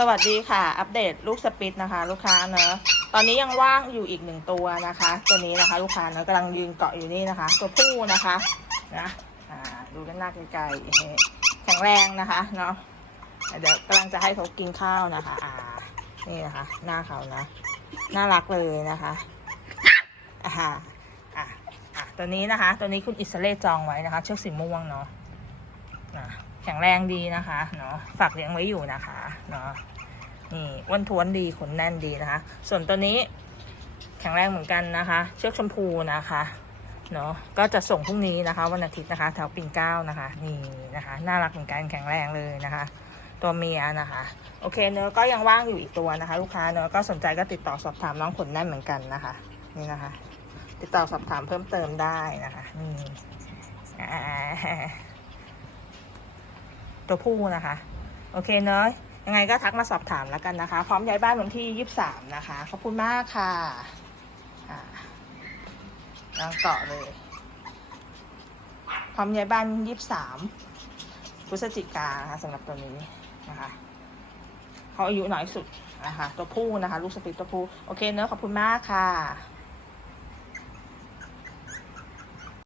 สวัสดีค่ะ อัปเดตลูกสปิตนะคะ ลูกค้าเนอะตอนนี้ยังว่างอยู่อีกหนึ่งตัวนะคะ ตัวนี้นะคะ ลูกค้าเนอะกำลังยืนเกาะอยู่นี่นะคะ ตัวผู้นะคะนะอ่าดูด้านหน้าไกลๆแข็งแรงนะคะเนาะเดี๋ยวกำลังจะให้เขากินข้าวนะคะ อ่า นี่นะคะ หน้าเขานะน่ารักเลยนะคะอ่าอะอะตัวนี้นะคะ ตัวนี้คุณอิสเลจองไว้นะคะ เชือกสีม่วงเนาะนะ แข็งแรงดีนะคะเนาะฝากเลี้ยงไว้อยู่นะคะเนาะนี่อ้วนท้วนดีขนแน่นดีนะคะ ส่วนตัวนี้แข็งแรงเหมือนกันนะคะ เชือกชมพูนะคะเนาะก็จะส่งพรุ่งนี้นะคะ วันอาทิตย์นะคะแถวปิ่นเก้านะคะนี่นะคะ น่ารักเหมือนกันแข็งแรงเลยนะคะ ตัวเมียนะคะ โอเคเนื้อะก็ยังว่างอยู่อีกตัวนะคะ ลูกค้าเนื้อะก็สนใจก็ติดต่อสอบถามน้องขนแน่นเหมือนกันนะคะ นี่นะคะ ติดต่อสอบถามเพิ่มเติมได้นะคะนี่อ่า ตัวผู้นะคะ โอเคเนอะยังไงก็ทักมาสอบถามแล้วกันนะคะ พร้อมย้ายบ้านวันที่ยี่สามนะคะ ขอบคุณมากค่ะอ่ายังเกาะเลย พร้อมย้ายบ้านยี่สามพฤศจิกานะคะสำหรับตัวนี้นะคะเขาอายุน้อยสุดนะคะ ตัวผู้นะคะ ลูกสปิตตัวผู้ โอเคเนอะขอบคุณมากค่ะ